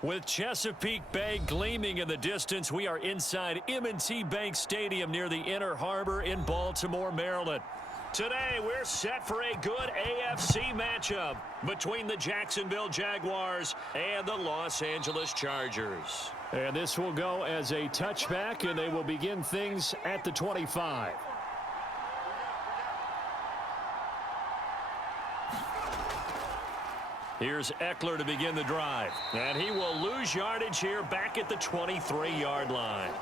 With Chesapeake Bay gleaming in the distance, we are inside M&T Bank Stadium near the Inner Harbor in Baltimore, Maryland. Today, we're set for a good AFC matchup between the Jacksonville Jaguars and the Los Angeles Chargers. And this will go as a touchback, and they will begin things at the 25. Here's Eckler to begin the drive. And he will lose yardage here back at the 23-yard line.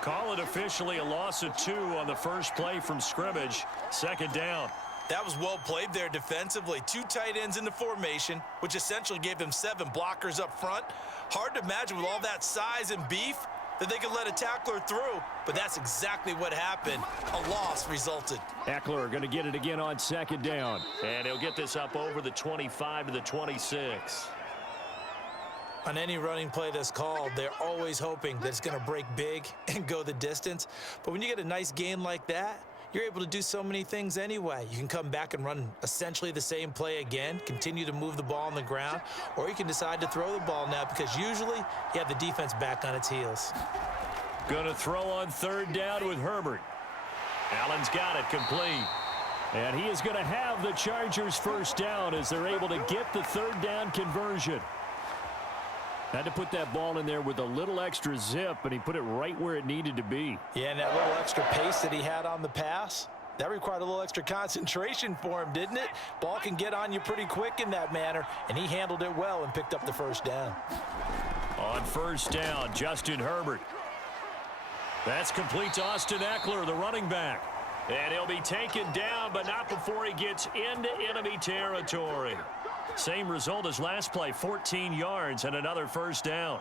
Call it officially a loss of 2 on the first play from scrimmage. Second down. That was well played there defensively. 2 tight ends in the formation, which essentially gave them 7 blockers up front. Hard to imagine with all that size and beef that they could let a tackler through, but that's exactly what happened. A loss resulted. Eckler going to get it again on second down. And he'll get this up over the 25 to the 26. On any running play that's called, they're always hoping that it's going to break big and go the distance. But when you get a nice gain like that, you're able to do so many things anyway. You can come back and run essentially the same play again, continue to move the ball on the ground, or you can decide to throw the ball now because usually you have the defense back on its heels. Going to throw on third down with Herbert. Allen's got it complete. And he is going to have the Chargers first down as they're able to get the third down conversion. Had to put that ball in there with a little extra zip, and he put it right where it needed to be. Yeah, and that little extra pace that he had on the pass, that required a little extra concentration for him, didn't it? Ball can get on you pretty quick in that manner, and he handled it well and picked up the first down. On first down, Justin Herbert. That's complete to Austin Eckler, the running back. And he'll be taken down, but not before he gets into enemy territory. Same result as last play, 14 yards and another first down.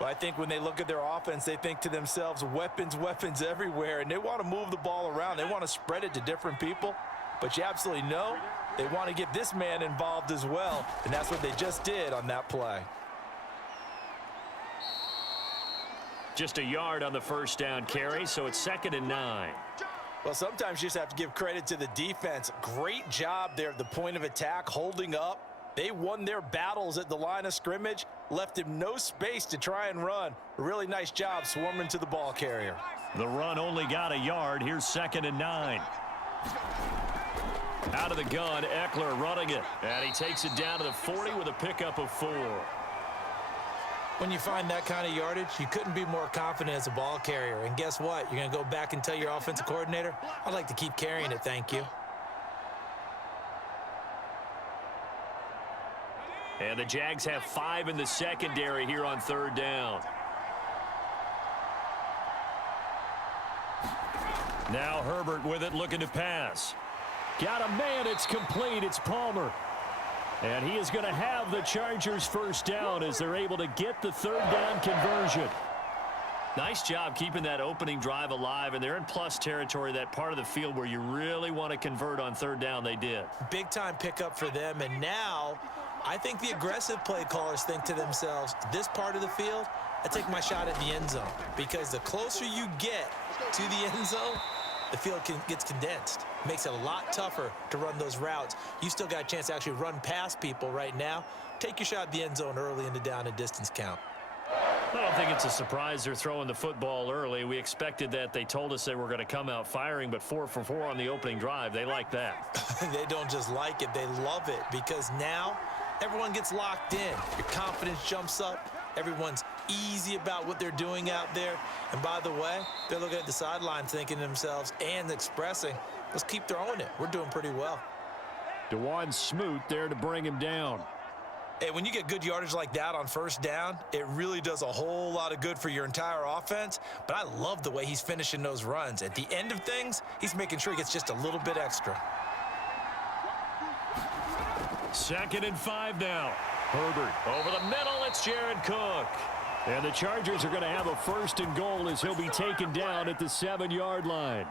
Well, I think when they look at their offense, they think to themselves, weapons, weapons everywhere, and they want to move the ball around. They want to spread it to different people, but you absolutely know they want to get this man involved as well, and that's what they just did on that play. Just a yard on the first down carry, so it's 2nd and 9. Well, sometimes you just have to give credit to the defense. Great job there at the point of attack, holding up. They won their battles at the line of scrimmage, left him no space to try and run. A really nice job swarming to the ball carrier. The run only got a yard. Here's 2nd and 9. Out of the gun, Eckler running it. And he takes it down to the 40 with a pickup of 4. When you find that kind of yardage, you couldn't be more confident as a ball carrier. And guess what? You're going to go back and tell your offensive coordinator, I'd like to keep carrying it, thank you. And the Jags have 5 in the secondary here on third down. Now Herbert with it, looking to pass. Got a man, it's complete, it's Palmer. And he is going to have the Chargers first down as they're able to get the third down conversion. Nice job keeping that opening drive alive, and they're in plus territory, that part of the field where you really want to convert on third down. They did. Big time pickup for them, and now I think the aggressive play callers think to themselves, this part of the field, I take my shot at the end zone, because the closer you get to the end zone, the field gets condensed. Makes it a lot tougher to run those routes. You still got a chance to actually run past people right now. Take your shot at the end zone early in the down and distance count. I don't think it's a surprise they're throwing the football early. We expected that. They told us they were going to come out firing, but 4 for 4 on the opening drive. They like that. They don't just like it, they love it, because now everyone gets locked in. Your confidence jumps up. Everyone's easy about what they're doing out there. And by the way, they're looking at the sideline thinking to themselves and expressing, let's keep throwing it. We're doing pretty well. DeJuan Smoot there to bring him down. Hey, when you get good yardage like that on first down, it really does a whole lot of good for your entire offense. But I love the way he's finishing those runs. At the end of things, he's making sure he gets just a little bit extra. 2nd and 5 now. Herbert over the middle. It's Jared Cook. And the Chargers are going to have a 1st and goal as he'll be taken down at the 7-yard line.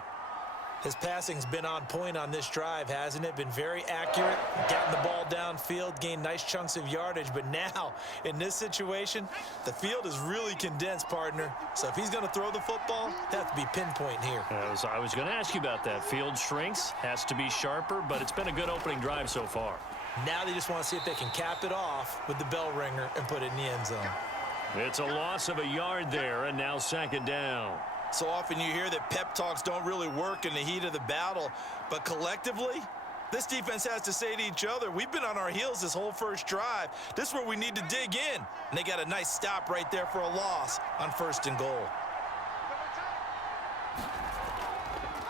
His passing's been on point on this drive, hasn't it? Been very accurate, gotten the ball downfield, gained nice chunks of yardage. But now, in this situation, the field is really condensed, partner. So if he's going to throw the football, it has to be pinpoint here. I was going to ask you about that. Field shrinks, has to be sharper, but it's been a good opening drive so far. Now they just want to see if they can cap it off with the bell ringer and put it in the end zone. It's a loss of a yard there, and now second down. So often you hear that pep talks don't really work in the heat of the battle, but collectively, this defense has to say to each other, we've been on our heels this whole first drive. This is where we need to dig in. And they got a nice stop right there for a loss on 1st and goal.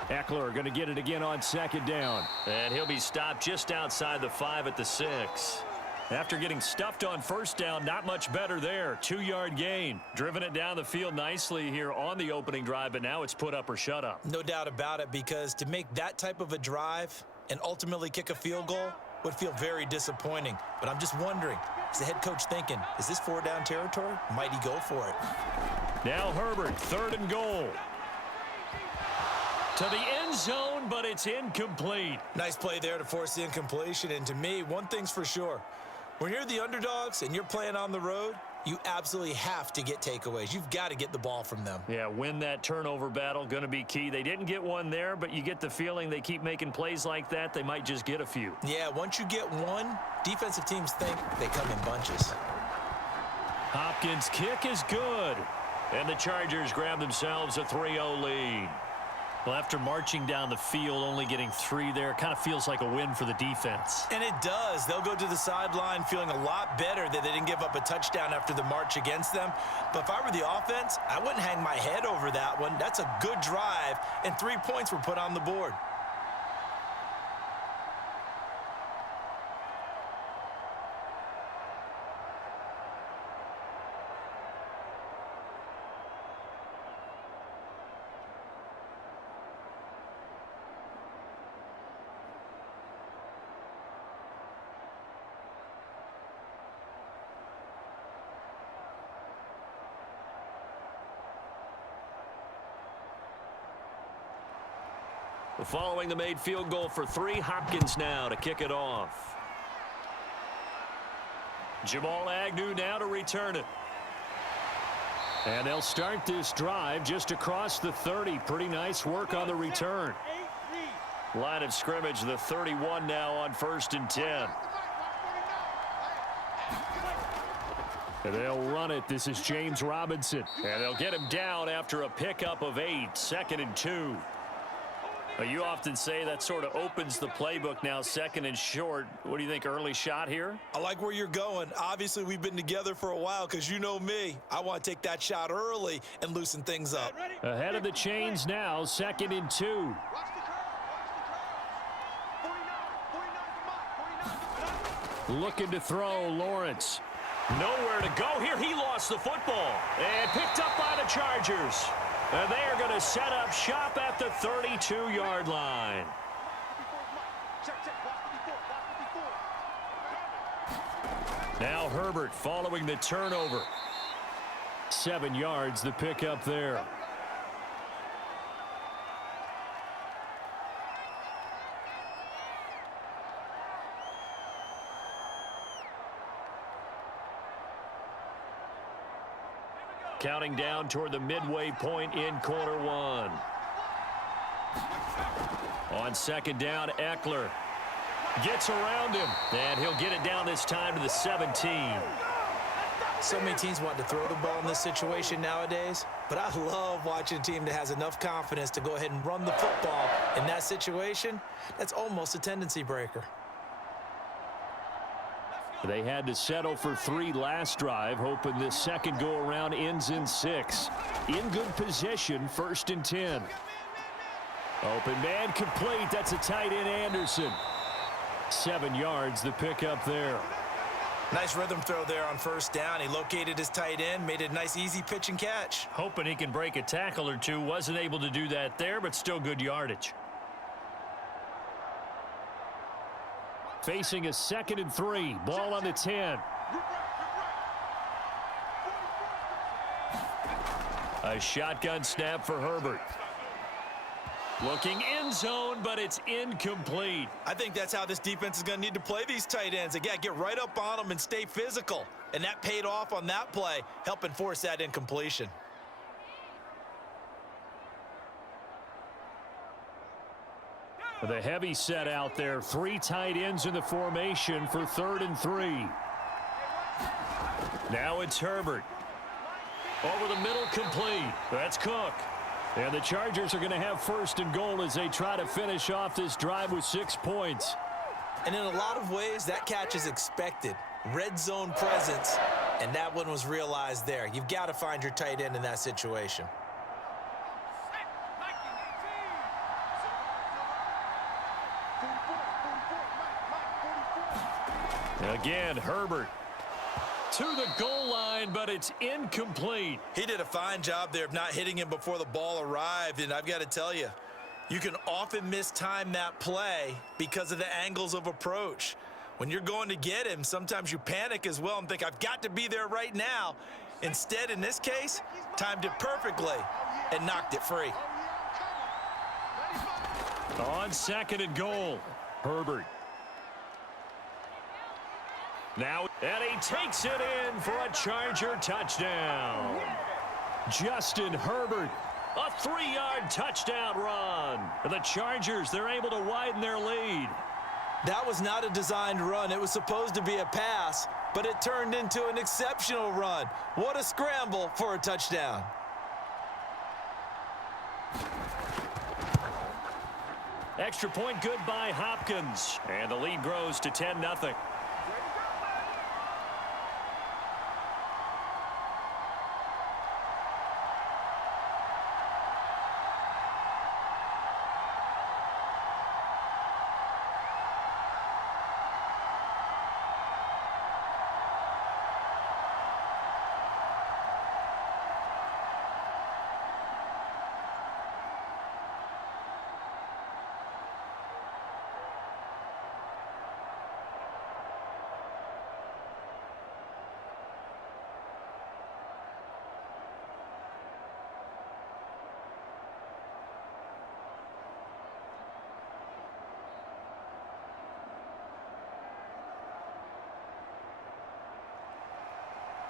Eckler going to get it again on second down. And he'll be stopped just outside the 5 at the 6. After getting stuffed on first down, not much better there. 2-yard gain. Driven it down the field nicely here on the opening drive, but now it's put up or shut up. No doubt about it, because to make that type of a drive and ultimately kick a field goal would feel very disappointing. But I'm just wondering, is the head coach thinking, is this 4-down territory? Might he go for it? Now Herbert, 3rd and goal. To the end zone, but it's incomplete. Nice play there to force the incompletion. And to me, one thing's for sure. When you're the underdogs and you're playing on the road, you absolutely have to get takeaways. You've got to get the ball from them. Yeah, win that turnover battle, going to be key. They didn't get one there, but you get the feeling they keep making plays like that, they might just get a few. Yeah, once you get one, defensive teams think they come in bunches. Hopkins' kick is good. And the Chargers grab themselves a 3-0 lead. Well, after marching down the field, only getting 3 there, kind of feels like a win for the defense. And it does. They'll go to the sideline feeling a lot better that they didn't give up a touchdown after the march against them. But if I were the offense, I wouldn't hang my head over that one. That's a good drive, and 3 points were put on the board. Following the made field goal for 3, Hopkins now to kick it off. Jamal Agnew now to return it. And they'll start this drive just across the 30. Pretty nice work on the return. Line of scrimmage, the 31 now on 1st and 10. And they'll run it. This is James Robinson. And they'll get him down after a pickup of 8. 2nd and 2. You often say that sort of opens the playbook now, 2nd and short. What do you think, early shot here? I like where you're going. Obviously, we've been together for a while because you know me. I want to take that shot early and loosen things up. Ahead of the chains now, 2nd and 2. Looking to throw, Lawrence. Nowhere to go here. He lost the football and picked up by the Chargers. And they are going to set up shop at the 32-yard line. Now Herbert following the turnover. 7 yards, the pickup there. Counting down toward the midway point in quarter 1. On 2nd down, Eckler gets around him, and he'll get it down this time to the 17. So many teams want to throw the ball in this situation nowadays, but I love watching a team that has enough confidence to go ahead and run the football in that situation. That's almost a tendency breaker. They had to settle for 3 last drive, hoping this second go-around ends in 6. In good position, 1st and 10. Open man complete. That's a tight end, Anderson. 7 yards, the pickup there. Nice rhythm throw there on 1st down. He located his tight end, made it a nice, easy pitch and catch. Hoping he can break a tackle or two. Wasn't able to do that there, but still good yardage. Facing a 2nd and 3. Ball on the 10. A shotgun snap for Herbert. Looking end zone, but it's incomplete. I think that's how this defense is going to need to play these tight ends. Again, get right up on them and stay physical. And that paid off on that play, helping force that incompletion. The heavy set out there. 3 tight ends in the formation for 3rd and 3. Now it's Herbert. Over the middle, complete. That's Cook. And the Chargers are going to have first and goal as they try to finish off this drive with 6 points. And in a lot of ways, that catch is expected. Red zone presence, and that one was realized there. You've got to find your tight end in that situation. Again, Herbert to the goal line, but it's incomplete. He did a fine job there of not hitting him before the ball arrived, and I've got to tell you, you can often mistime that play because of the angles of approach. When you're going to get him, sometimes you panic as well and think, I've got to be there right now. Instead, in this case, timed it perfectly and knocked it free. On second and goal, Herbert. Now, and he takes it in for a Charger touchdown. Justin Herbert, a 3-yard touchdown run. And the Chargers, they're able to widen their lead. That was not a designed run. It was supposed to be a pass, but it turned into an exceptional run. What a scramble for a touchdown. Extra point good by Hopkins. And the lead grows to 10-0.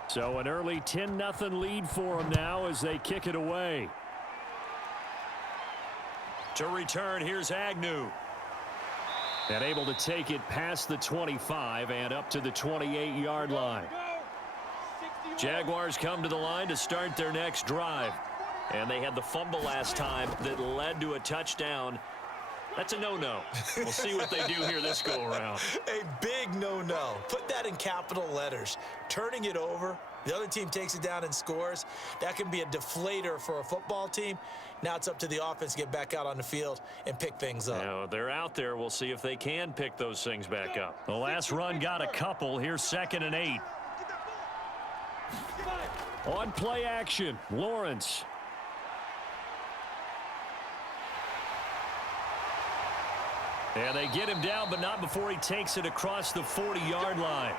So an early 10-0 lead for them now as they kick it away. To return, here's Agnew. And able to take it past the 25 and up to the 28-yard line. Jaguars come to the line to start their next drive. And they had the fumble last time that led to a touchdown. That's a no-no. We'll see what they do here this go-around. A big no-no. Put that in capital letters. Turning it over, the other team takes it down and scores. That can be a deflator for a football team. Now it's up to the offense to get back out on the field and pick things up. Now, they're out there. We'll see if they can pick those things back up. The last run got a couple. Here's 2nd and 8. On play action, Lawrence. And they get him down, but not before he takes it across the 40-yard line.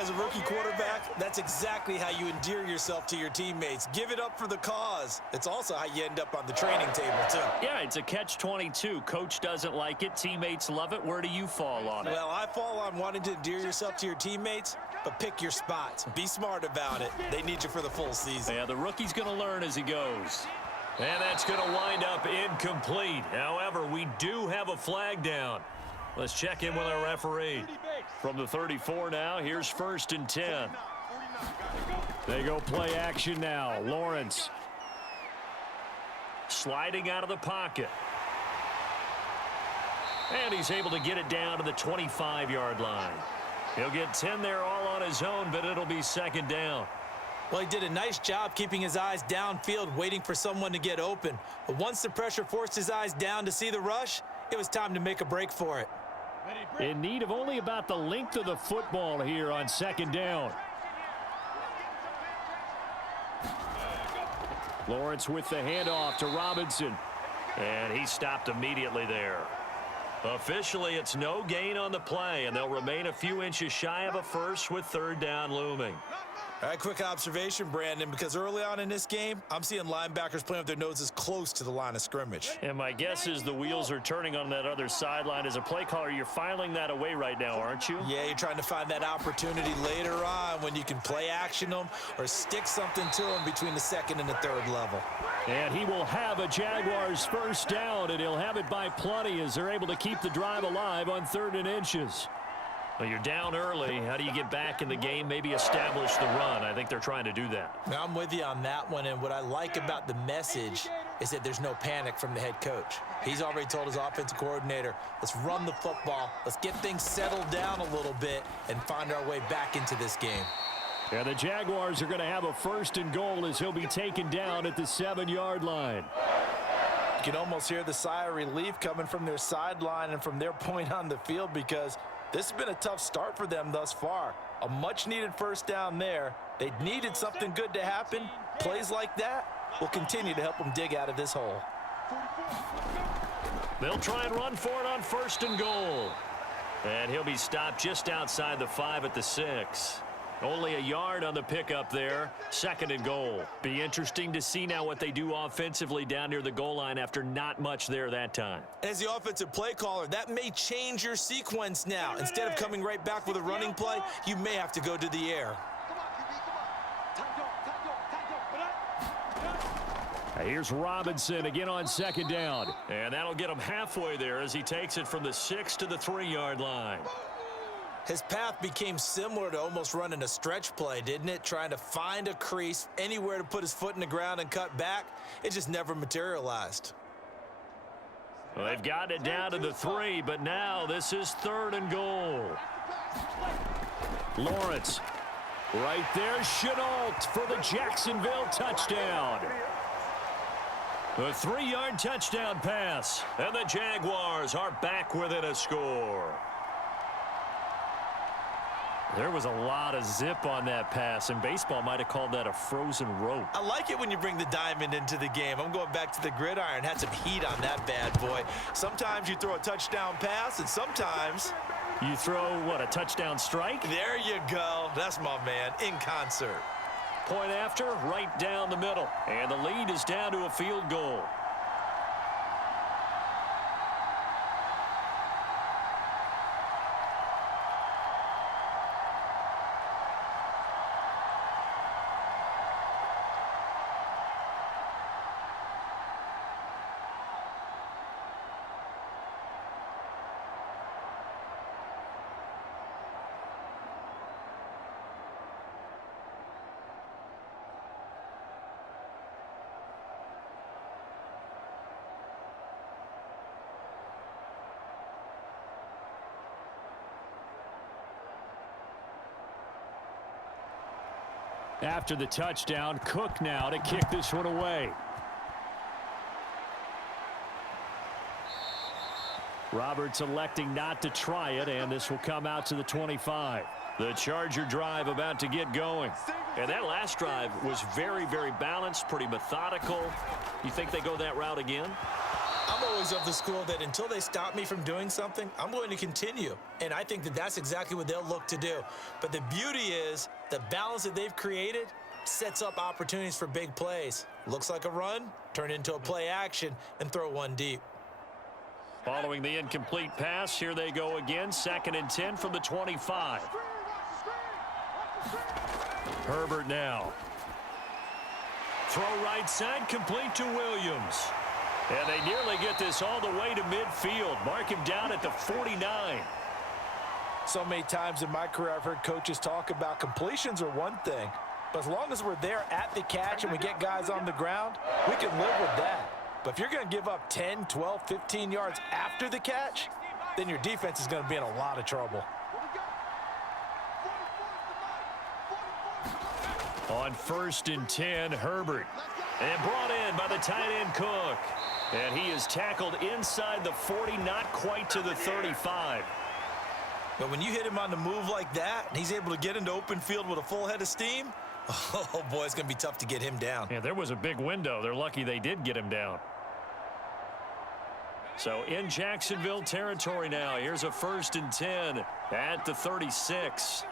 As a rookie quarterback, that's exactly how you endear yourself to your teammates. Give it up for the cause. It's also how you end up on the training table, too. Yeah, it's a catch-22. Coach doesn't like it. Teammates love it. Where do you fall on it? Well, I fall on wanting to endear yourself to your teammates, but pick your spots. Be smart about it. They need you for the full season. Yeah, the rookie's going to learn as he goes. And that's going to wind up incomplete. However, we do have a flag down. Let's check in with our referee. From the 34 now, here's 1st and 10. They go play action now. Lawrence sliding out of the pocket. And he's able to get it down to the 25-yard line. He'll get 10 there all on his own, but it'll be 2nd down. Well, he did a nice job keeping his eyes downfield, waiting for someone to get open. But once the pressure forced his eyes down to see the rush, it was time to make a break for it. In need of only about the length of the football here on 2nd down. Lawrence with the handoff to Robinson. And he stopped immediately there. Officially, it's no gain on the play, and they'll remain a few inches shy of a first with 3rd down looming. All right, quick observation, Brandon, because early on in this game, I'm seeing linebackers playing with their noses close to the line of scrimmage. And my guess is the wheels are turning on that other sideline. As a play caller, you're filing that away right now, aren't you? Yeah, you're trying to find that opportunity later on when you can play action them or stick something to them between the 2nd and the 3rd level. And he will have a Jaguars 1st down, and he'll have it by plenty as they're able to keep the drive alive on 3rd and inches. Well, you're down early. How do you get back in the game, maybe establish the run? I think they're trying to do that. Now, I'm with you on that one, and what I like about the message is that there's no panic from the head coach. He's already told his offensive coordinator, let's run the football, let's get things settled down a little bit and find our way back into this game. And the Jaguars are going to have a 1st and goal as he'll be taken down at the 7-yard line. You can almost hear the sigh of relief coming from their sideline and from their point on the field, because this has been a tough start for them thus far. A much-needed 1st down there. They needed something good to happen. Plays like that will continue to help them dig out of this hole. They'll try and run for it on 1st and goal. And he'll be stopped just outside the 5 at the 6. Only a yard on the pickup there. 2nd and goal. Be interesting to see now what they do offensively down near the goal line after not much there that time. As the offensive play caller, that may change your sequence now. Instead of coming right back with a running play, you may have to go to the air. Here's Robinson again on 2nd down. And that'll get him halfway there as he takes it from the 6 to the 3-yard line. His path became similar to almost running a stretch play, didn't it? Trying to find a crease, anywhere to put his foot in the ground and cut back. It just never materialized. Well, they've got it down to the 3, but now this is 3rd and goal. Lawrence right there. Chenault for the Jacksonville touchdown. A 3-yard touchdown pass, and the Jaguars are back within a score. There was a lot of zip on that pass, and baseball might have called that a frozen rope. I like it when you bring the diamond into the game. I'm going back to the gridiron. Had some heat on that bad boy. Sometimes you throw a touchdown pass, and sometimes you throw, what, a touchdown strike? There you go. That's my man, in concert. Point after, right down the middle. And the lead is down to a field goal. After the touchdown, Cook now to kick this one away. Roberts electing not to try it, and this will come out to the 25. The Charger drive about to get going. And that last drive was very, very balanced, pretty methodical. You think they go that route again? I'm always of the school that until they stop me from doing something, I'm going to continue. And I think that that's exactly what they'll look to do. But the beauty is the balance that they've created sets up opportunities for big plays. Looks like a run, turn into a play action, and throw one deep. Following the incomplete pass, here they go again. 2nd and 10 from the 25. Herbert now. Throw right side, complete to Williams. And they nearly get this all the way to midfield. Mark him down at the 49. So many times in my career, I've heard coaches talk about completions are one thing, but as long as we're there at the catch and we get guys on the ground, we can live with that. But if you're going to give up 10, 12, 15 yards after the catch, then your defense is going to be in a lot of trouble. On 1st and 10, Herbert. And brought in by the tight end Cook. And he is tackled inside the 40, not quite to the 35. But when you hit him on the move like that, and he's able to get into open field with a full head of steam, oh boy, it's going to be tough to get him down. Yeah, there was a big window. They're lucky they did get him down. So in Jacksonville territory now. Here's a 1st and 10 at the 36.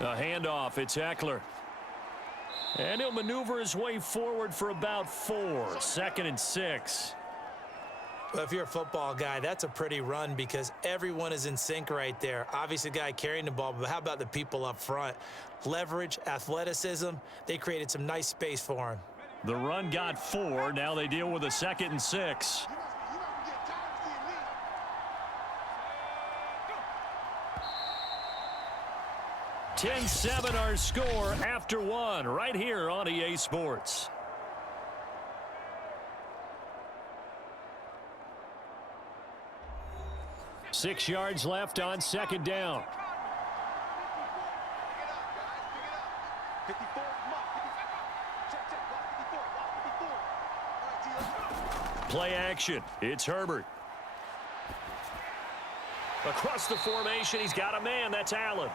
A handoff. It's Eckler. And he'll maneuver his way forward for about 4. 2nd and 6. Well, if you're a football guy, that's a pretty run because everyone is in sync right there. Obviously, the guy carrying the ball, but how about the people up front? Leverage, athleticism, they created some nice space for him. The run got 4. Now they deal with a 2nd and 6. Go. 10-7 our score after 1 right here on EA Sports. Six yards left on 2nd down. Play action. It's Herbert. Across the formation, he's got a man. That's Allen.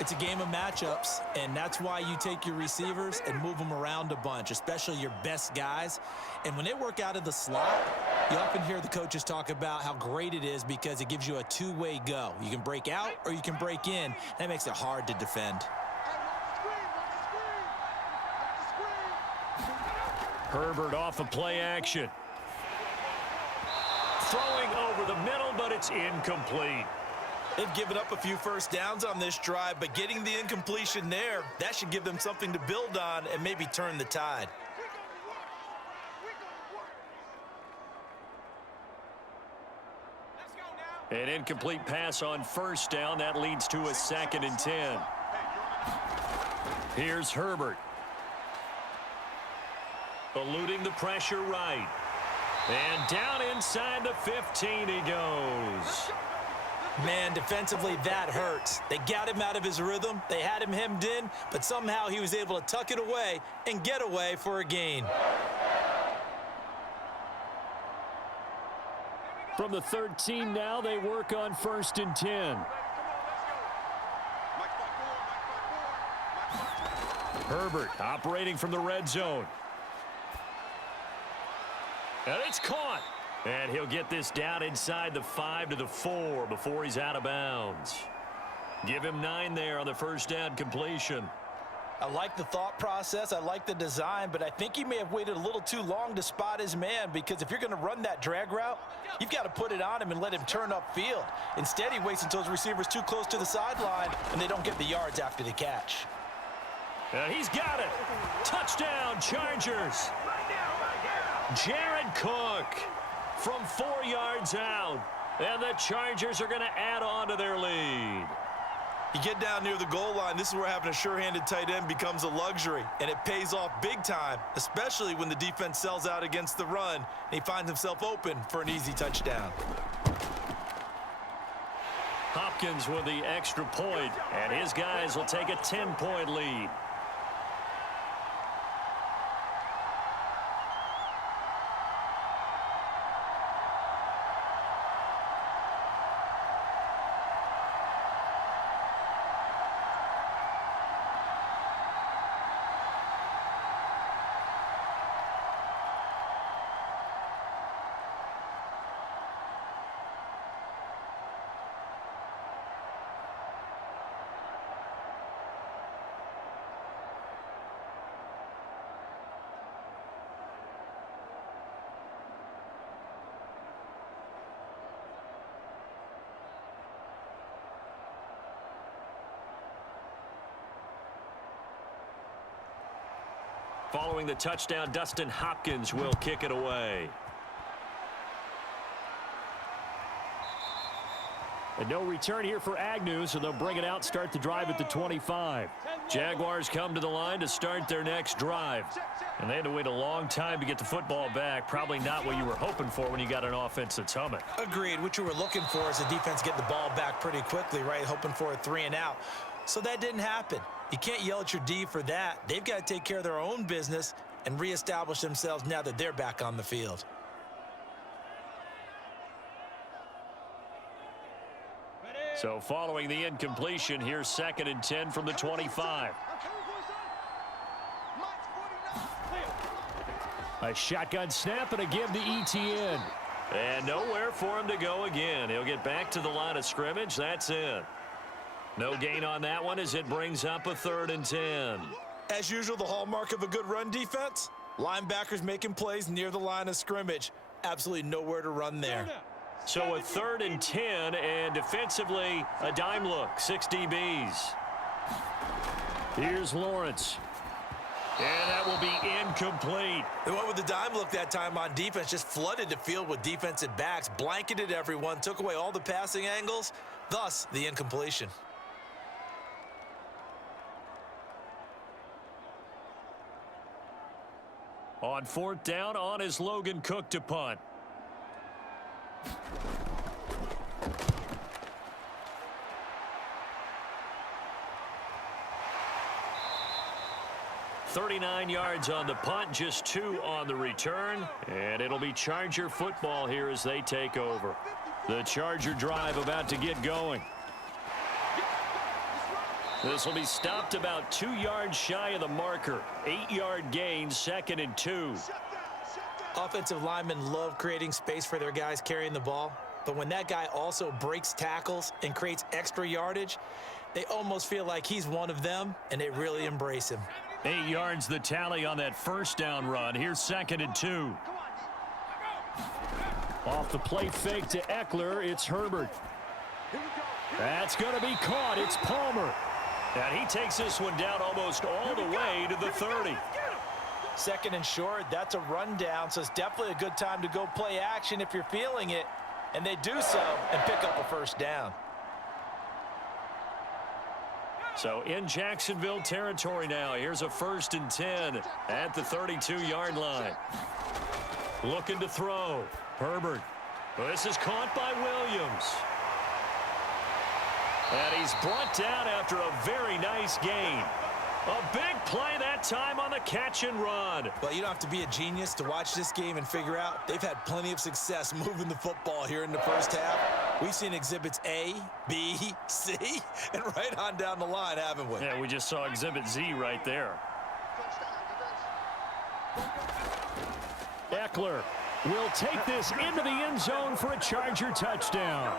It's a game of matchups, and that's why you take your receivers and move them around a bunch, especially your best guys. And when they work out of the slot, you often hear the coaches talk about how great it is because it gives you a two-way go. You can break out or you can break in. That makes it hard to defend. Herbert off of play action. Throwing over the middle, but it's incomplete. They've given up a few first downs on this drive, but getting the incompletion there, that should give them something to build on and maybe turn the tide. An incomplete pass on first down. That leads to a 2nd and 10. Here's Herbert. Eluding the pressure right. And down inside the 15 he goes. Man, defensively, that hurts. They got him out of his rhythm. They had him hemmed in, but somehow he was able to tuck it away and get away for a gain. From the 13 now, they work on 1st and 10. Herbert operating from the red zone. And it's caught. And he'll get this down inside the 5 to the 4 before he's out of bounds. Give him 9 there on the first down completion. I like the thought process. I like the design, but I think he may have waited a little too long to spot his man because if you're going to run that drag route, you've got to put it on him and let him turn upfield. Instead, he waits until his receiver's too close to the sideline and they don't get the yards after the catch. And he's got it. Touchdown, Chargers. Jared Cook from 4 yards out. And the Chargers are going to add on to their lead. You get down near the goal line, this is where having a sure-handed tight end becomes a luxury, and it pays off big time, especially when the defense sells out against the run, and he finds himself open for an easy touchdown. Hopkins with the extra point, and his guys will take a 10-point lead. Following the touchdown, Dustin Hopkins will kick it away. And no return here for Agnew, so they'll bring it out, start the drive at the 25. Jaguars come to the line to start their next drive. And they had to wait a long time to get the football back. Probably not what you were hoping for when you got an offense that's humming. Agreed. What you were looking for is the defense getting the ball back pretty quickly, right? Hoping for a 3 and out. So that didn't happen. You can't yell at your D for that. They've got to take care of their own business and reestablish themselves now that they're back on the field. So following the incompletion, here's 2nd and 10 from the 25. A shotgun snap and a give to ETN. And nowhere for him to go again. He'll get back to the line of scrimmage. That's it. No gain on that one as it brings up a 3rd and 10. As usual, the hallmark of a good run defense, linebackers making plays near the line of scrimmage. Absolutely nowhere to run there. So a 3rd and 10, and defensively, a dime look, 6 DBs. Here's Lawrence. And that will be incomplete. They went with the dime look that time on defense, just flooded the field with defensive backs, blanketed everyone, took away all the passing angles, thus the incompletion. On 4th down, on is Logan Cook to punt. $39 yards on the punt, just 2 on the return, and it'll be Charger football here as they take over. The Charger drive about to get going. This will be stopped about 2 yards shy of the marker. 8-yard gain, 2nd and 2. Offensive linemen love creating space for their guys carrying the ball, but when that guy also breaks tackles and creates extra yardage, they almost feel like he's one of them, and they really embrace him. 8 yards the tally on that first down run. Here's 2nd and 2. Off the play fake to Eckler, it's Herbert. That's going to be caught. It's Palmer. And he takes this one down almost all the way to the 30. 2nd and short, that's a rundown, so it's definitely a good time to go play action if you're feeling it. And they do so and pick up a first down. So in Jacksonville territory now. Here's a 1st and 10 at the 32-yard line. Looking to throw. Herbert. This is caught by Williams. And he's brought down after a very nice gain. A big play that time on the catch and run. Well, you don't have to be a genius to watch this game and figure out they've had plenty of success moving the football here in the first half. We've seen exhibits A, B, C, and right on down the line, haven't we? Yeah, we just saw exhibit Z right there. Eckler will take this into the end zone for a Charger touchdown.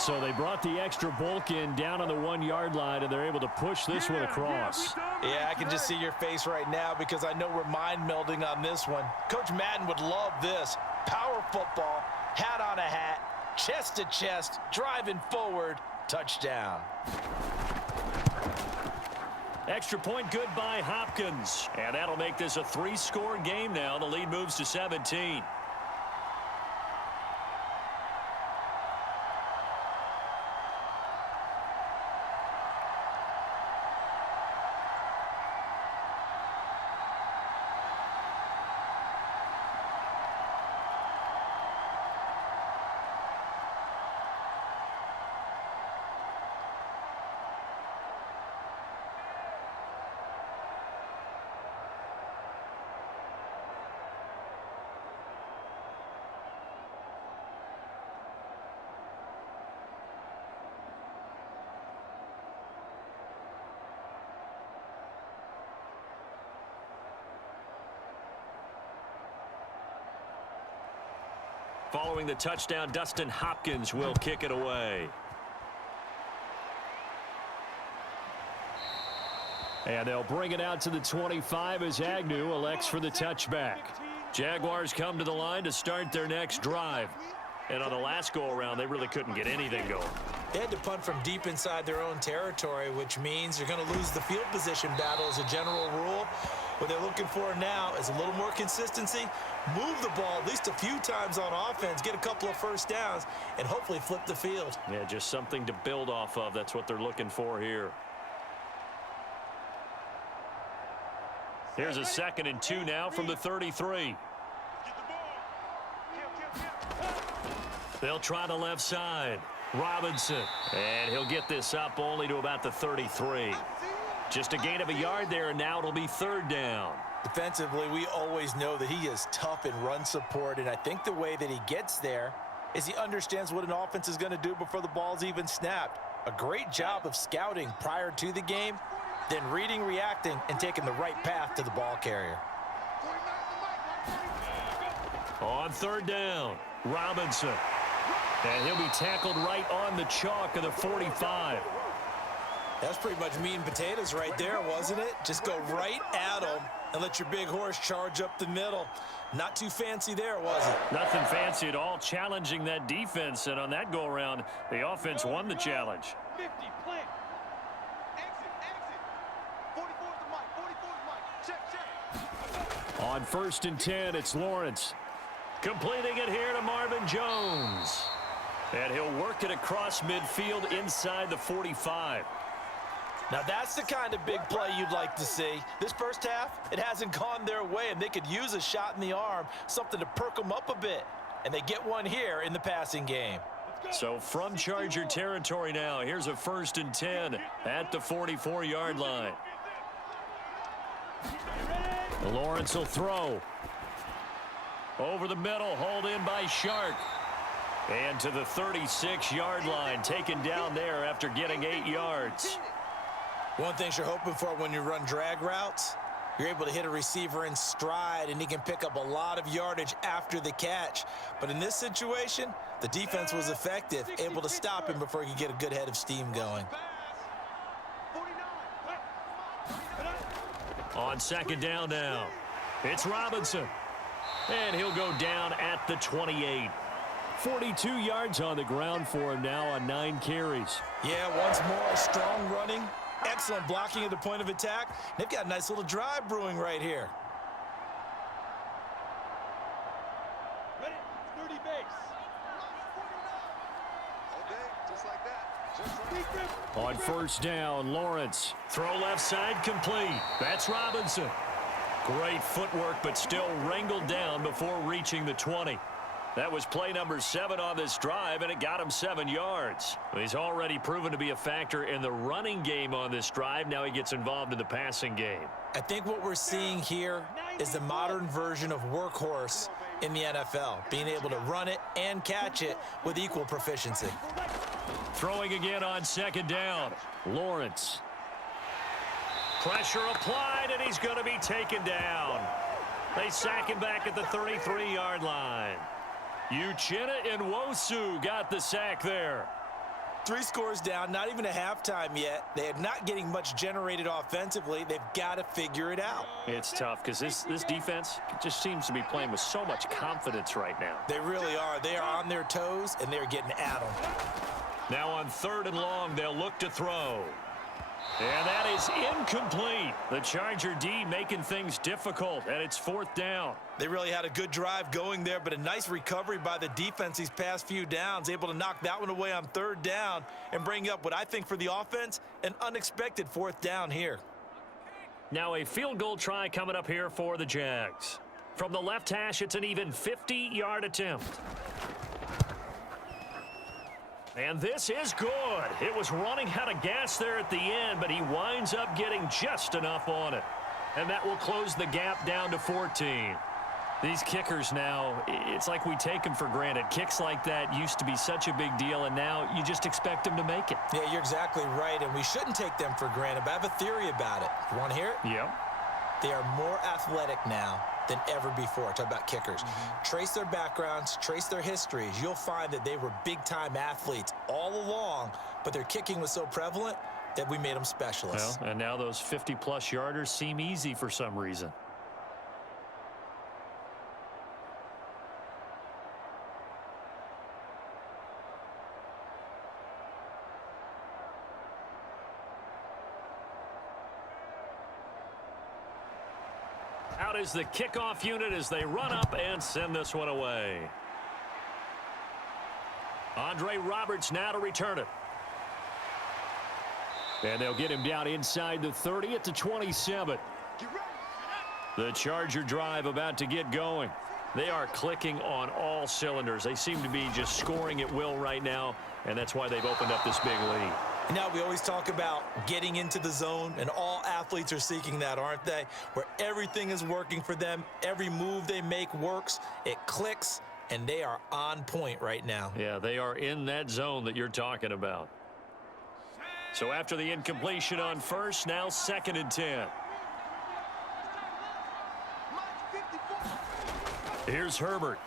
So they brought the extra bulk in down on the 1-yard line, and they're able to push this one across. Yeah, I can just see your face right now because I know we're mind melding on this one. Coach Madden would love this. Power football, hat on a hat, chest to chest, driving forward, touchdown. Extra point good by Hopkins. And that'll make this a 3-score game now. The lead moves to 17. Following the touchdown, Dustin Hopkins will kick it away. And they'll bring it out to the 25 as Agnew elects for the touchback. Jaguars come to the line to start their next drive. And on the last go-around, they really couldn't get anything going. They had to punt from deep inside their own territory, which means you're going to lose the field position battle as a general rule. What they're looking for now is a little more consistency, move the ball at least a few times on offense, get a couple of first downs, and hopefully flip the field. Yeah, just something to build off of. That's what they're looking for here. Here's a 2nd and 2 now from the 33. They'll try the left side. Robinson. And he'll get this up only to about the 33. Just a gain of a yard there, and now it'll be 3rd down. Defensively, we always know that he is tough in run support, and I think the way that he gets there is he understands what an offense is going to do before the ball's even snapped. A great job of scouting prior to the game, then reading, reacting, and taking the right path to the ball carrier. On 3rd down, Robinson. And he'll be tackled right on the chalk of the 45. That's pretty much meat and potatoes right there, wasn't it? Just go right at them and let your big horse charge up the middle. Not too fancy there, was it? Nothing fancy at all, challenging that defense. And on that go-around, the offense won the challenge. 50, plant. Exit, exit. 44 is the mic, 44 is the mic. Check, check. On 1st and 10, it's Lawrence. Completing it here to Marvin Jones. And he'll work it across midfield inside the 45. Now that's the kind of big play you'd like to see. This first half, it hasn't gone their way, and they could use a shot in the arm, something to perk them up a bit. And they get one here in the passing game. So from Charger territory now, here's a 1st and 10 at the 44-yard line. Lawrence will throw. Over the middle, hauled in by Shark. And to the 36-yard line, taken down there after getting 8 yards. One thing you're hoping for when you run drag routes, you're able to hit a receiver in stride, and he can pick up a lot of yardage after the catch. But in this situation, the defense was effective, able to stop him before he could get a good head of steam going. On 2nd down now, it's Robinson. And he'll go down at the 28. 42 yards on the ground for him now on 9 carries. Yeah, once more, strong running. Excellent blocking at the point of attack. They've got a nice little drive brewing right here. Ready? 30 base. Okay, just like that. Just like on 1st down, Lawrence. Throw left side complete. That's Robinson. Great footwork, but still wrangled down before reaching the 20. That was play number 7 on this drive, and it got him 7 yards. He's already proven to be a factor in the running game on this drive. Now he gets involved in the passing game. I think what we're seeing here is the modern version of workhorse in the NFL, being able to run it and catch it with equal proficiency. Throwing again on 2nd down, Lawrence. Pressure applied, and he's going to be taken down. They sack him back at the 33-yard line. Uchenna Nwosu got the sack there. 3 scores down, not even a halftime yet. They are not getting much generated offensively. They've got to figure it out. It's tough because this defense just seems to be playing with so much confidence right now. They really are. They are on their toes, and they're getting at them. Now on 3rd and long, they'll look to throw. And that is incomplete. The Charger D making things difficult, and it's 4th down. They really had a good drive going there, but a nice recovery by the defense these past few downs, able to knock that one away on 3rd down and bring up what I think for the offense, an unexpected 4th down here. Now a field goal try coming up here for the Jags. From the left hash, it's an even 50-yard attempt. And this is good. It was running out of gas there at the end, but he winds up getting just enough on it. And that will close the gap down to 14. These kickers now, it's like we take them for granted. Kicks like that used to be such a big deal, and now you just expect them to make it. Yeah, you're exactly right, and we shouldn't take them for granted, but I have a theory about it. You want to hear it? Yep. They are more athletic now than ever before. Talk about kickers. Trace their backgrounds, trace their histories. You'll find that they were big-time athletes all along, but their kicking was so prevalent that we made them specialists. Well, and now those 50-plus yarders seem easy for some reason. Out is the kickoff unit as they run up and send this one away. Andre Roberts now to return it. And they'll get him down inside the 30 at the 27. The Charger drive about to get going. They are clicking on all cylinders. They seem to be just scoring at will right now, and that's why they've opened up this big lead. Now, we always talk about getting into the zone, and all athletes are seeking that, aren't they? Where everything is working for them, every move they make works, it clicks, and they are on point right now. Yeah, they are in that zone that you're talking about. So after the incompletion on 1st, now 2nd and 10. Here's Herbert.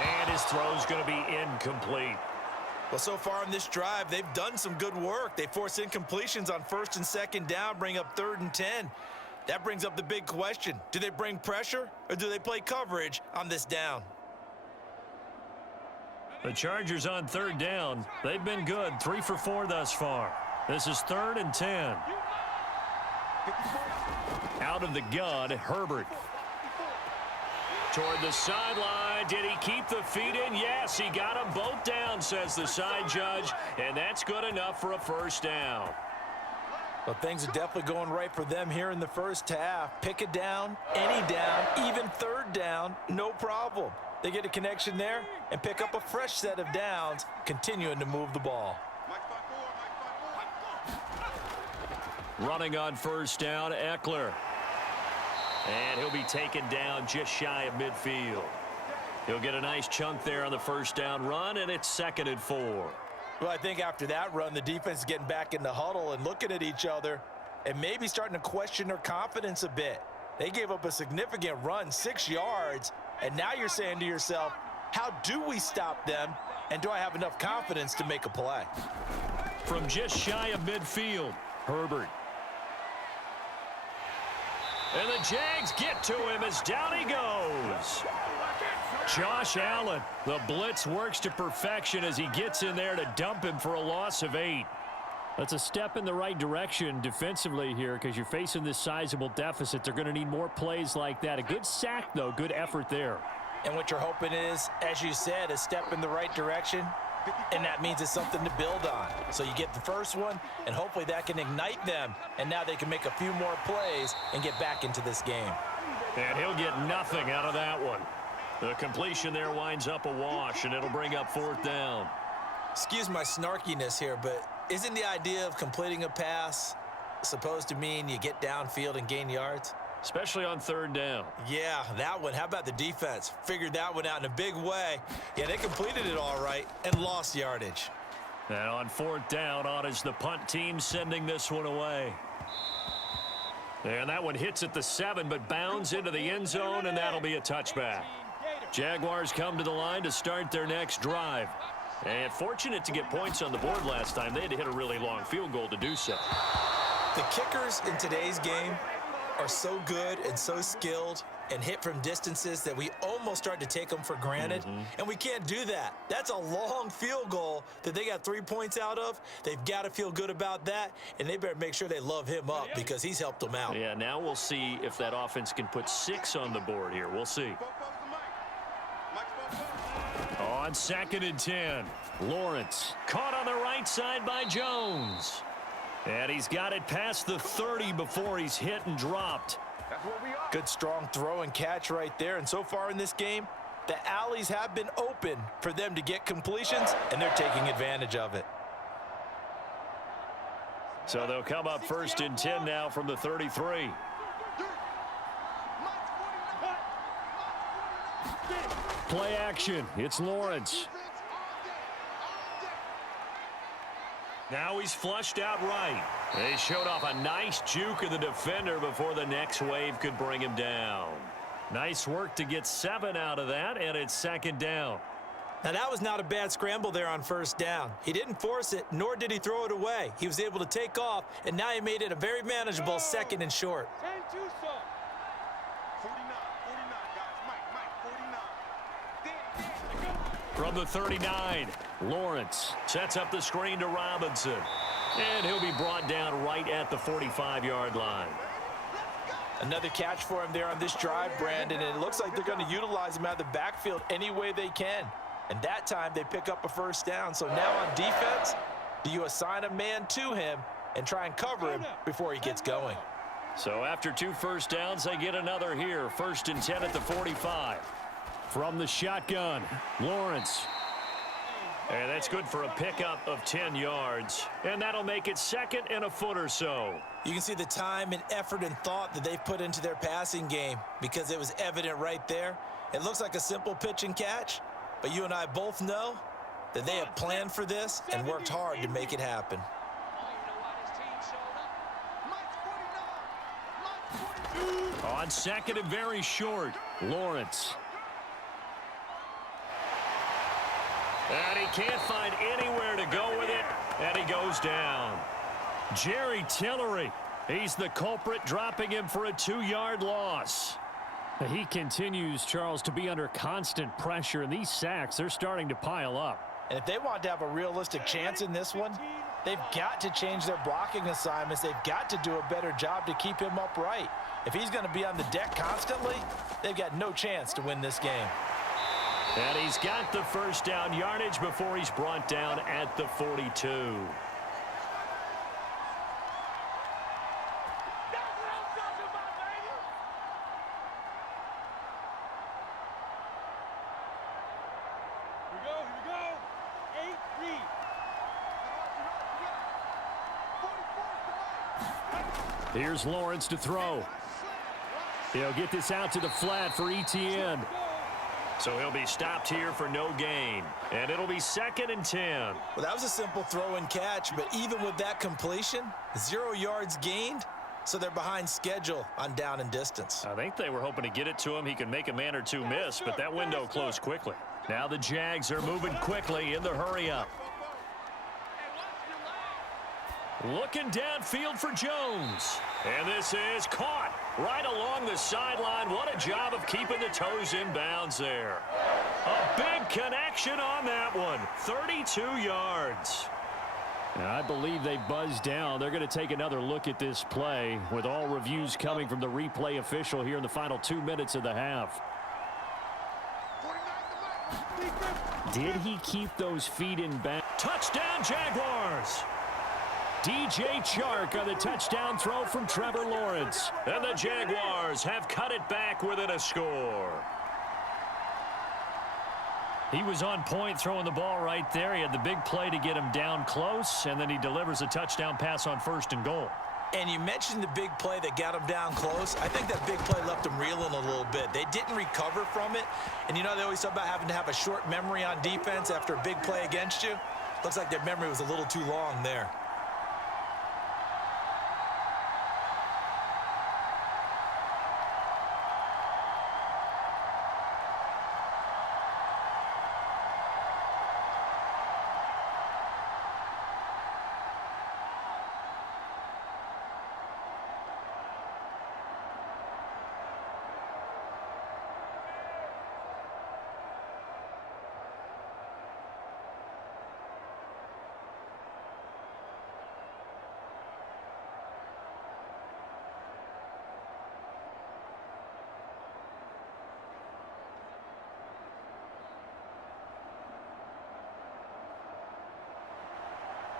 And his throw's going to be incomplete. Well, so far in this drive, they've done some good work. They force incompletions on 1st and 2nd down, bring up 3rd and 10. That brings up the big question. Do they bring pressure or do they play coverage on this down? The Chargers on 3rd down. They've been good, 3 for 4 thus far. This is 3rd and 10. Out of the gun, Herbert. Toward the sideline. Did he keep the feet in? Yes, he got them both down, says the side judge. And that's good enough for a first down. Well, things are definitely going right for them here in the first half. Pick a down, any down, even third down, no problem. They get a connection there and pick up a fresh set of downs, continuing to move the ball. Running on first down, Eckler. And he'll be taken down just shy of midfield. He'll get a nice chunk there on the first down run, and it's 2nd and 4. Well, I think after that run, the defense is getting back in the huddle and looking at each other and maybe starting to question their confidence a bit. They gave up a significant run, 6 yards, and now you're saying to yourself, how do we stop them, and do I have enough confidence to make a play? From just shy of midfield, Herbert. And the Jags get to him as down he goes. Josh Allen, the blitz works to perfection as he gets in there to dump him for a loss of 8. That's a step in the right direction defensively here because you're facing this sizable deficit. They're going to need more plays like that. A good sack, though. Good effort there. And what you're hoping is, as you said, a step in the right direction, and that means it's something to build on. So you get the first one, and hopefully that can ignite them, and now they can make a few more plays and get back into this game. And he'll get nothing out of that one. The completion there winds up a wash, and it'll bring up 4th down. Excuse my snarkiness here, but isn't the idea of completing a pass supposed to mean you get downfield and gain yards? Especially on 3rd down. Yeah, that one. How about the defense? Figured that one out in a big way. Yeah, they completed it all right and lost yardage. And on 4th down, on is the punt team sending this one away. And that one hits at the 7, but bounds into the end zone, and that'll be a touchback. Jaguars come to the line to start their next drive. And fortunate to get points on the board last time. They had to hit a really long field goal to do so. The kickers in today's game are so good and so skilled and hit from distances that we almost start to take them for granted. And we can't do that. That's a long field goal that they got 3 points out of. They've got to feel good about that, and they better make sure they love him up because he's helped them out. Yeah, now we'll see if that offense can put 6 on the board here. We'll see. On 2nd and 10, Lawrence caught on the right side by Jones. And he's got it past the 30 before he's hit and dropped. Good strong throw and catch right there. And so far in this game, the alleys have been open for them to get completions, and they're taking advantage of it. So they'll come up 1st and 10 now from the 33. Play action. It's Lawrence. Now he's flushed out right. They showed off a nice juke of the defender before the next wave could bring him down. Nice work to get 7 out of that, and it's 2nd down. Now, that was not a bad scramble there on 1st down. He didn't force it, nor did he throw it away. He was able to take off, and now he made it a very manageable 2nd and short. 10-2 son. 49, guys. Mike, 49. From the 39, Lawrence sets up the screen to Robinson. And he'll be brought down right at the 45-yard line. Another catch for him there on this drive, Brandon, and it looks like they're going to utilize him out of the backfield any way they can. And that time they pick up a 1st down. So now on defense, do you assign a man to him and try and cover him before he gets going? So after 2 first downs, they get another here. 1st and 10 at the 45. From the shotgun, Lawrence. And that's good for a pickup of 10 yards. And that'll make it 2nd and a foot or so. You can see the time and effort and thought that they've put into their passing game because it was evident right there. It looks like a simple pitch and catch, but you and I both know that they have planned for this and worked hard to make it happen. On 2nd and very short, Lawrence. And he can't find anywhere to go with it, and he goes down. Jerry Tillery, he's the culprit, dropping him for a 2-yard loss. He continues, Charles, to be under constant pressure, and these sacks, they're starting to pile up. And if they want to have a realistic chance in this one, they've got to change their blocking assignments. They've got to do a better job to keep him upright. If he's going to be on the deck constantly, they've got no chance to win this game. And he's got the first down yardage before he's brought down at the 42. Here's Lawrence to throw. He'll get this out to the flat for Etienne. So he'll be stopped here for no gain. And it'll be 2nd and 10. Well, that was a simple throw and catch, but even with that completion, 0 yards gained, so they're behind schedule on down and distance. I think they were hoping to get it to him. He could make a man or two miss, but that window closed quickly. Now the Jags are moving quickly in the hurry-up. Looking downfield for Jones. And this is caught right along the sideline. What a job of keeping the toes in bounds there. A big connection on that one. 32 yards. And I believe they buzzed down. They're going to take another look at this play with all reviews coming from the replay official here in the final 2 minutes of the half. Did he keep those feet in bounds? Touchdown, Jaguars! DJ Chark on the touchdown throw from Trevor Lawrence. And the Jaguars have cut it back within a score. He was on point throwing the ball right there. He had the big play to get him down close, and then he delivers a touchdown pass on 1st and goal. And you mentioned the big play that got him down close. I think that big play left him reeling a little bit. They didn't recover from it. And you know, they always talk about having to have a short memory on defense after a big play against you. Looks like their memory was a little too long there.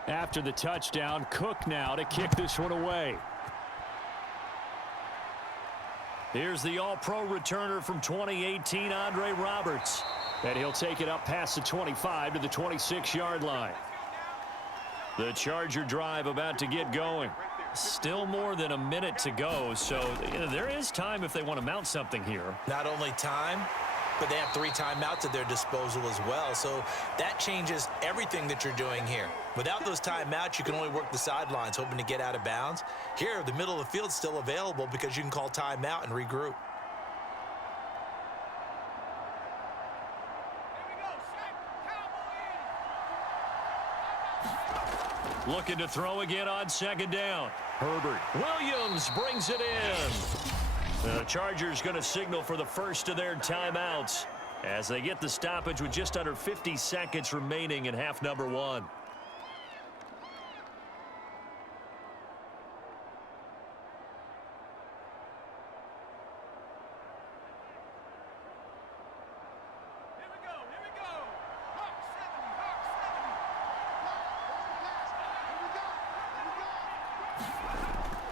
After the touchdown, Cook now to kick this one away. Here's the all-pro returner from 2018, Andre Roberts. And he'll take it up past the 25 to the 26-yard line. The Charger drive about to get going. Still more than a minute to go, so there is time if they want to mount something here. Not only time, but they have 3 timeouts at their disposal as well. So that changes everything that you're doing here. Without those timeouts, you can only work the sidelines, hoping to get out of bounds. Here, the middle of the field's still available because you can call timeout and regroup. Looking to throw again on 2nd down. Herbert. Williams brings it in. The Chargers going to signal for the first of their timeouts as they get the stoppage with just under 50 seconds remaining in half number 1.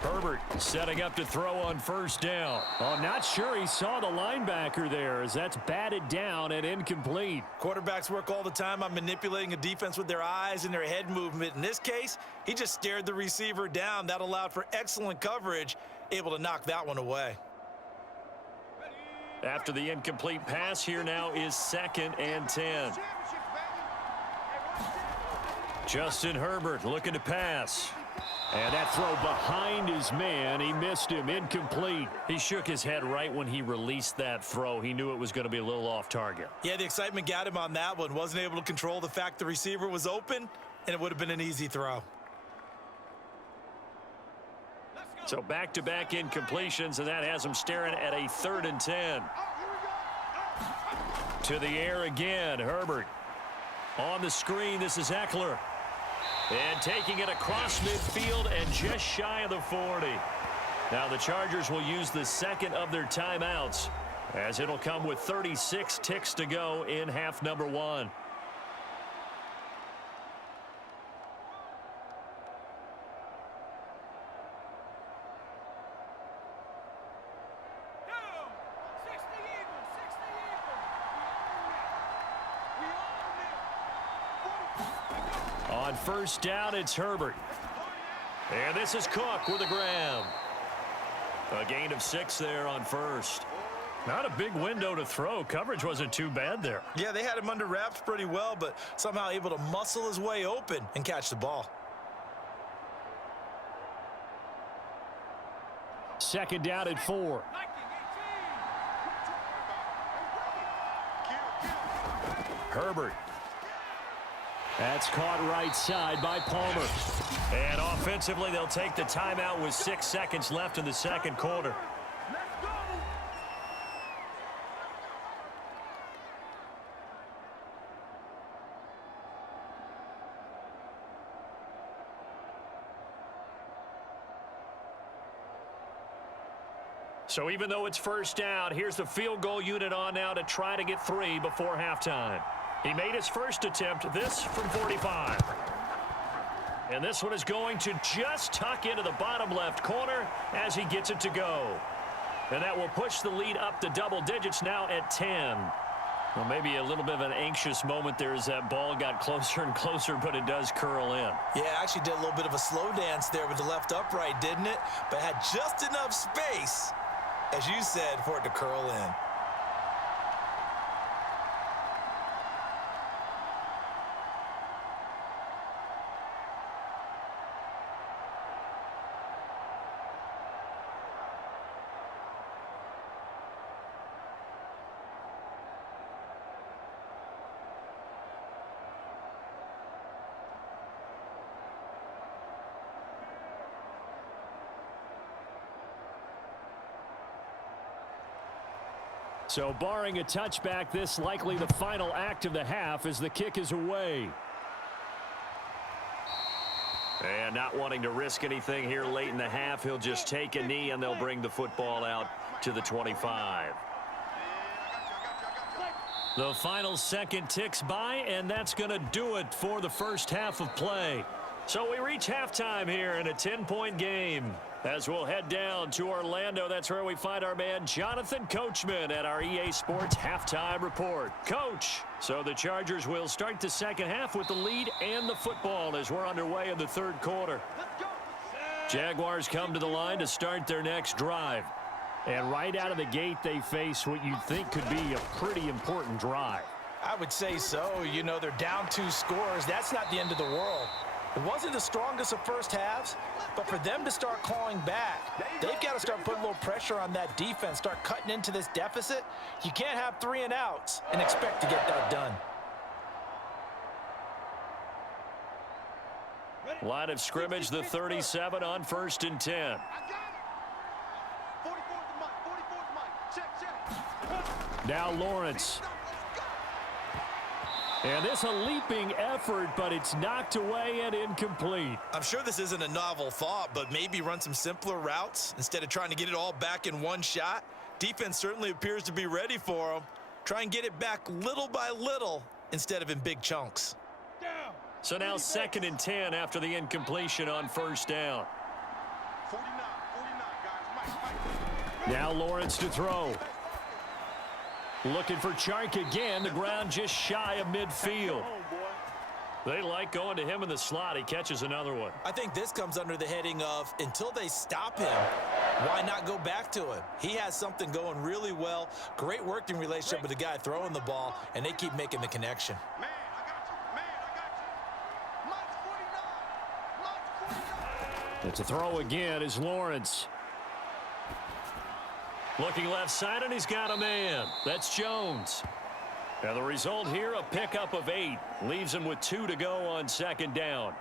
Herbert setting up to throw on 1st down. Oh, not sure he saw the linebacker there as that's batted down and incomplete. Quarterbacks work all the time on manipulating a defense with their eyes and their head movement. In this case, he just stared the receiver down. That allowed for excellent coverage, able to knock that one away. After the incomplete pass, here now is 2nd and 10. Justin Herbert looking to pass. And that throw behind his man, he missed him, incomplete. He shook his head right when he released that throw. He knew it was going to be a little off target. Yeah, the excitement got him on that one. Wasn't able to control the fact the receiver was open, and it would have been an easy throw. So back-to-back incompletions, and that has him staring at a 3rd and 10. To the air again, Herbert. On the screen, this is Eckler. And taking it across midfield and just shy of the 40. Now the Chargers will use the second of their timeouts, as it'll come with 36 ticks to go in half number 1. On first down, it's Herbert. And this is Cook with a grab. A gain of 6 there on first. Not a big window to throw. Coverage wasn't too bad there. Yeah, they had him under wraps pretty well, but somehow able to muscle his way open and catch the ball. Second down at 4. Herbert. That's caught right side by Palmer. And offensively, they'll take the timeout with 6 seconds left in the second quarter. So even though it's first down, here's the field goal unit on now to try to get 3 before halftime. He made his first attempt, this from 45. And this one is going to just tuck into the bottom left corner as he gets it to go. And that will push the lead up to double digits now at 10. Well, maybe a little bit of an anxious moment there as that ball got closer and closer, but it does curl in. Yeah, actually did a little bit of a slow dance there with the left upright, didn't it? But had just enough space, as you said, for it to curl in. So barring a touchback, this likely the final act of the half as the kick is away. And not wanting to risk anything here late in the half, he'll just take a knee and they'll bring the football out to the 25. The final second ticks by, and that's going to do it for the first half of play. So we reach halftime here in a 10-point game. As we'll head down to Orlando, that's where we find our man Jonathan Coachman at our EA Sports Halftime Report. Coach, so the Chargers will start the second half with the lead and the football as we're underway in the third quarter. Jaguars come to the line to start their next drive. And right out of the gate, they face what you'd think could be a pretty important drive. I would say so. You know, they're down 2 scores. That's not the end of the world. It wasn't the strongest of first halves, but for them to start clawing back, they've got to start putting a little pressure on that defense, start cutting into this deficit. You can't have 3 and outs and expect to get that done. Line of scrimmage, the 37 on first and 10. Now Lawrence. And this a leaping effort, but it's knocked away and incomplete. I'm sure this isn't a novel thought, but maybe run some simpler routes instead of trying to get it all back in one shot. Defense certainly appears to be ready for them. Try and get it back little by little instead of in big chunks. So now second and 10 after the incompletion on first down. 49, guys. Mike. Now Lawrence to throw. Looking for Chark again. The ground just shy of midfield. They like going to him in the slot. He catches another one. I think this comes under the heading of until they stop him, why not go back to him? He has something going really well. Great working relationship with the guy throwing the ball, and they keep making the connection. Man, I got you. Mike's 49. It's a throw again is Lawrence. Looking left side, and he's got a man. That's Jones. And the result here, a pickup of 8. Leaves him with 2 to go on second down.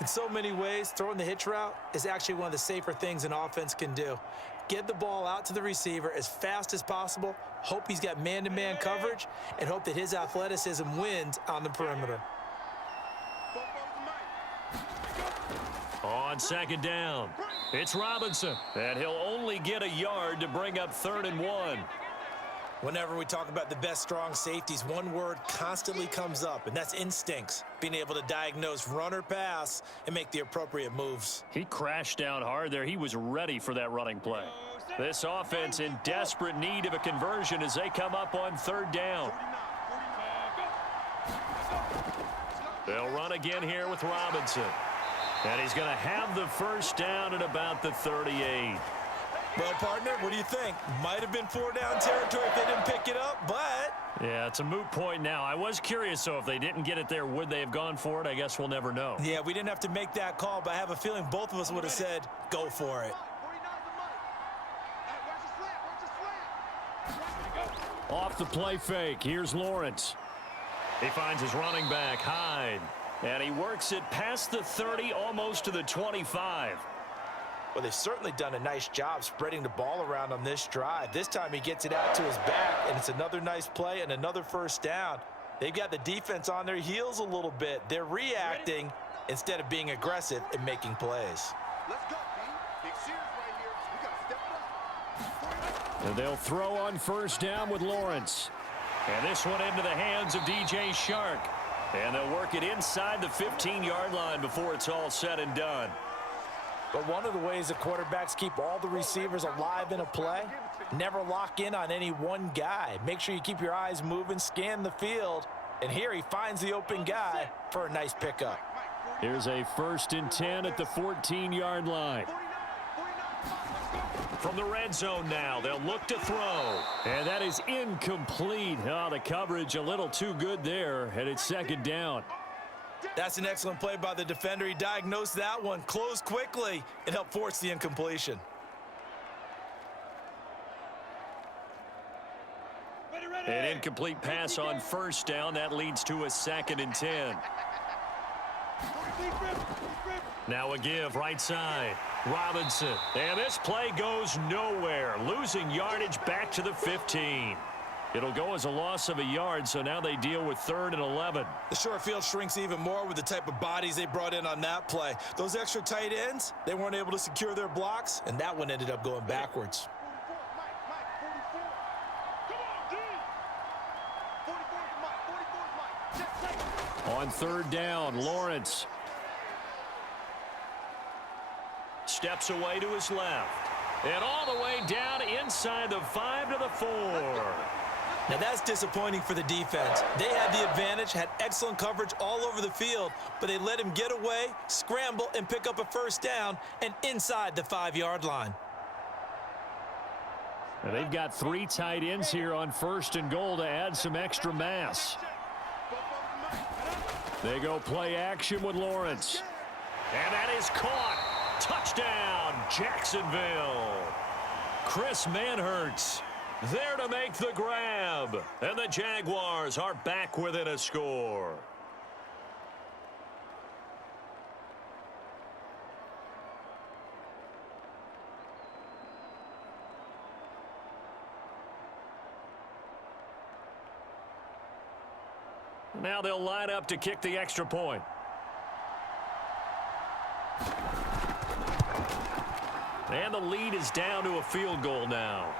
In so many ways, throwing the hitch route is actually one of the safer things an offense can do. Get the ball out to the receiver as fast as possible. Hope he's got man-to-man coverage, and hope that his athleticism wins on the perimeter. On second down, it's Robinson, and he'll only get a yard to bring up 3rd and 1. Whenever we talk about the best strong safeties, one word constantly comes up, and that's instincts. Being able to diagnose run or pass and make the appropriate moves. He crashed down hard there. He was ready for that running play. This offense in desperate need of a conversion as they come up on 3rd down. They'll run again here with Robinson. And he's going to have the 1st down at about the 38. Well, partner, what do you think? Might have been 4-down territory if they didn't pick it up, but... Yeah, it's a moot point now. I was curious, so if they didn't get it there, would they have gone for it? I guess we'll never know. Yeah, we didn't have to make that call, but I have a feeling both of us would have said, go for it. Off the play fake, here's Lawrence. He finds his running back, Hyde. And he works it past the 30, almost to the 25. Well, they've certainly done a nice job spreading the ball around on this drive. This time he gets it out to his back, and it's another nice play and another 1st down. They've got the defense on their heels a little bit. They're reacting instead of being aggressive and making plays. Let's go, B. Big series right here. We got to step it up. And they'll throw on 1st down with Lawrence. And this one into the hands of DJ Shark. And they'll work it inside the 15-yard line before it's all said and done. But one of the ways the quarterbacks keep all the receivers alive in a play, never lock in on any one guy. Make sure you keep your eyes moving, scan the field, and here he finds the open guy for a nice pickup. Here's a 1st and 10 at the 14-yard line. From the red zone now, they'll look to throw. And that is incomplete. Oh, the coverage a little too good there, and it's 2nd down. That's an excellent play by the defender. He diagnosed that one, closed quickly, and helped force the incompletion. An incomplete pass on 1st down. That leads to a 2nd and 10. Now a give right side. Robinson. And this play goes nowhere. Losing yardage back to the 15. It'll go as a loss of a yard, so now they deal with 3rd and 11. The short field shrinks even more with the type of bodies they brought in on that play. Those extra tight ends, they weren't able to secure their blocks, and that one ended up going backwards. On 3rd down, Lawrence steps away to his left. And all the way down inside the 5 to the 4. Now that's disappointing for the defense. They had the advantage, had excellent coverage all over the field, but they let him get away, scramble, and pick up a 1st down and inside the 5-yard line. And they've got 3 tight ends here on 1st and goal to add some extra mass. They go play action with Lawrence. And that is caught. Touchdown, Jacksonville. Chris Manhertz there to make the grab. And the Jaguars are back within a score. Now they'll line up to kick the extra point. And the lead is down to a field goal now.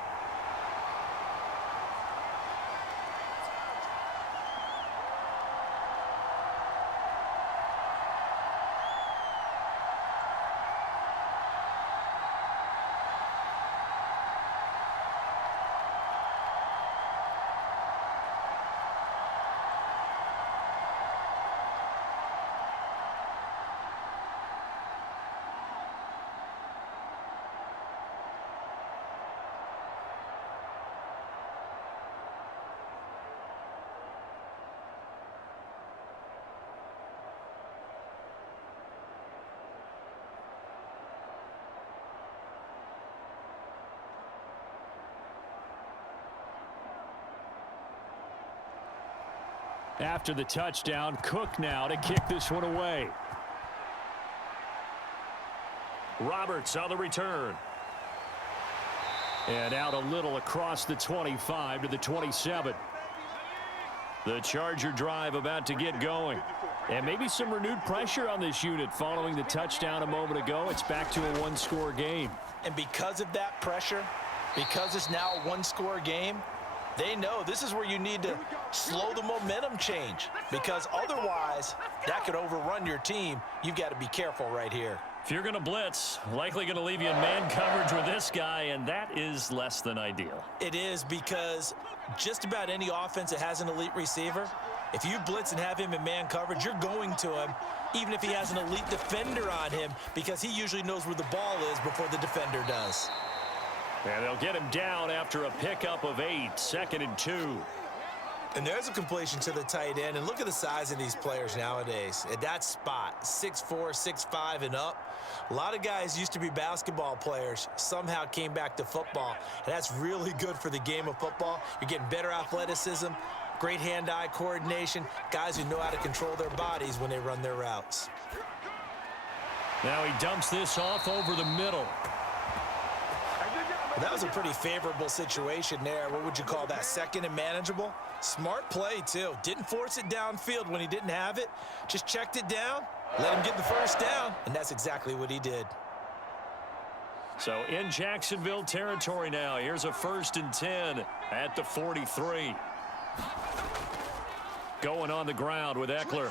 After the touchdown, Cook now to kick this one away. Roberts on the return. And out a little across the 25 to the 27. The Charger drive about to get going. And maybe some renewed pressure on this unit following the touchdown a moment ago. It's back to a one-score game. And because of that pressure, because it's now a one-score game, they know this is where you need to slow the momentum change, because otherwise that could overrun your team. You've got to be careful right here. If you're going to blitz, likely going to leave you in man coverage with this guy, and that is less than ideal. It is, because just about any offense that has an elite receiver, if you blitz and have him in man coverage, you're going to him, even if he has an elite defender on him, because he usually knows where the ball is before the defender does. And they'll get him down after a pickup of 8, 2nd and 2. And there's a completion to the tight end. And look at the size of these players nowadays. At that spot, 6'4", 6'5", and up. A lot of guys used to be basketball players, somehow came back to football. And that's really good for the game of football. You're getting better athleticism, great hand-eye coordination, guys who know how to control their bodies when they run their routes. Now he dumps this off over the middle. Well, that was a pretty favorable situation there. What would you call that, second and manageable? Smart play, too. Didn't force it downfield when he didn't have it. Just checked it down, let him get the first down, and that's exactly what he did. So in Jacksonville territory now. Here's a 1st and 10 at the 43. Going on the ground with Eckler.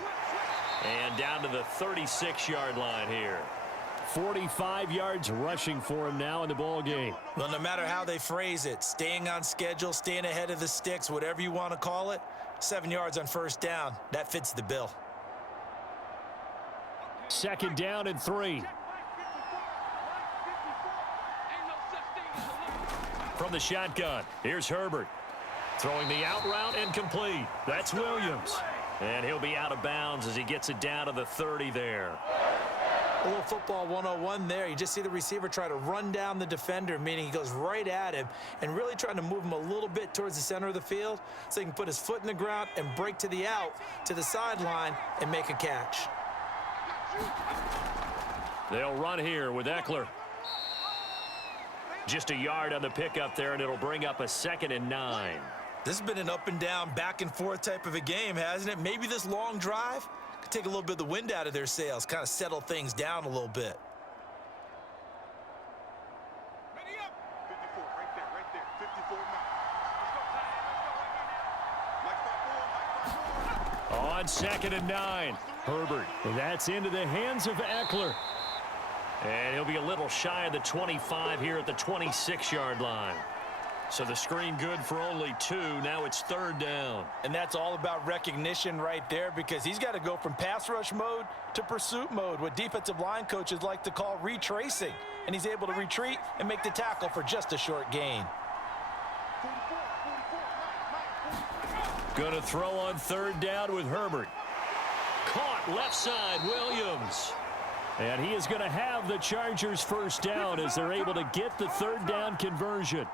And down to the 36-yard line here. 45 yards rushing for him now in the ball game. Well, no matter how they phrase it, staying on schedule, staying ahead of the sticks, whatever you want to call it, 7 yards on first down, that fits the bill. 2nd down and 3. From the shotgun, here's Herbert. Throwing the out route and complete. That's Williams. And he'll be out of bounds as he gets it down to the 30 there. A little football 101 there. You just see the receiver try to run down the defender, meaning he goes right at him and really trying to move him a little bit towards the center of the field so he can put his foot in the ground and break to the out, to the sideline, and make a catch. They'll run here with Eckler. Just a yard on the pickup there, and it'll bring up a 2nd and 9. This has been an up and down, back and forth type of a game, hasn't it? Maybe this long drive could take a little bit of the wind out of their sails, kind of settle things down a little bit. 54, right there, 54 now. On 2nd and 9, Herbert. And that's into the hands of Eckler. And he'll be a little shy of the 25 here at the 26-yard line. So the screen good for only 2. Now it's 3rd down. And that's all about recognition right there, because he's got to go from pass rush mode to pursuit mode, what defensive line coaches like to call retracing. And he's able to retreat and make the tackle for just a short gain. Going to throw on 3rd down with Herbert. Caught left side, Williams. And he is going to have the Chargers first down as they're able to get the 3rd down conversion.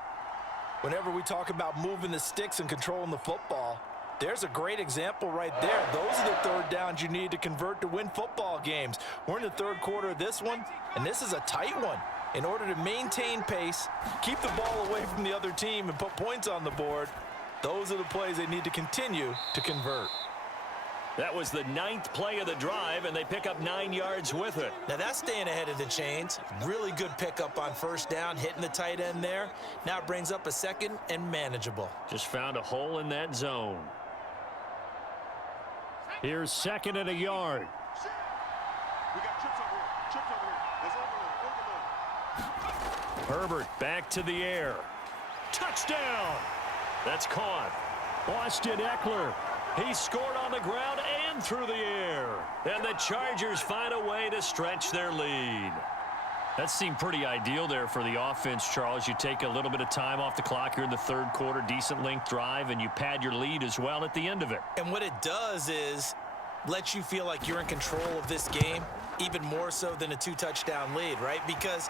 Whenever we talk about moving the sticks and controlling the football, there's a great example right there. Those are the 3rd downs you need to convert to win football games. We're in the 3rd quarter of this one, and this is a tight one. In order to maintain pace, keep the ball away from the other team, and put points on the board, those are the plays they need to continue to convert. That was the 9th play of the drive, and they pick up 9 yards with it. Now that's staying ahead of the chains. Really good pickup on first down, hitting the tight end there. Now it brings up a 2nd and manageable. Just found a hole in that zone. Here's 2nd and a yard. We got trips over here. There's overload. Herbert back to the air. Touchdown! That's caught. Austin Eckler. He scored on the ground and through the air. And the Chargers find a way to stretch their lead. That seemed pretty ideal there for the offense, Charles. You take a little bit of time off the clock here in the 3rd quarter, decent length drive, and you pad your lead as well at the end of it. And what it does is let you feel like you're in control of this game, even more so than a 2-touchdown lead, right? Because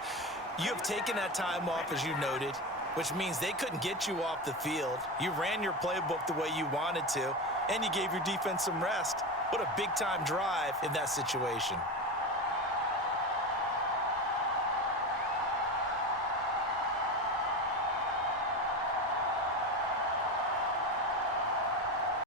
you have taken that time off, as you noted, which means they couldn't get you off the field. You ran your playbook the way you wanted to, and you gave your defense some rest. What a big-time drive in that situation.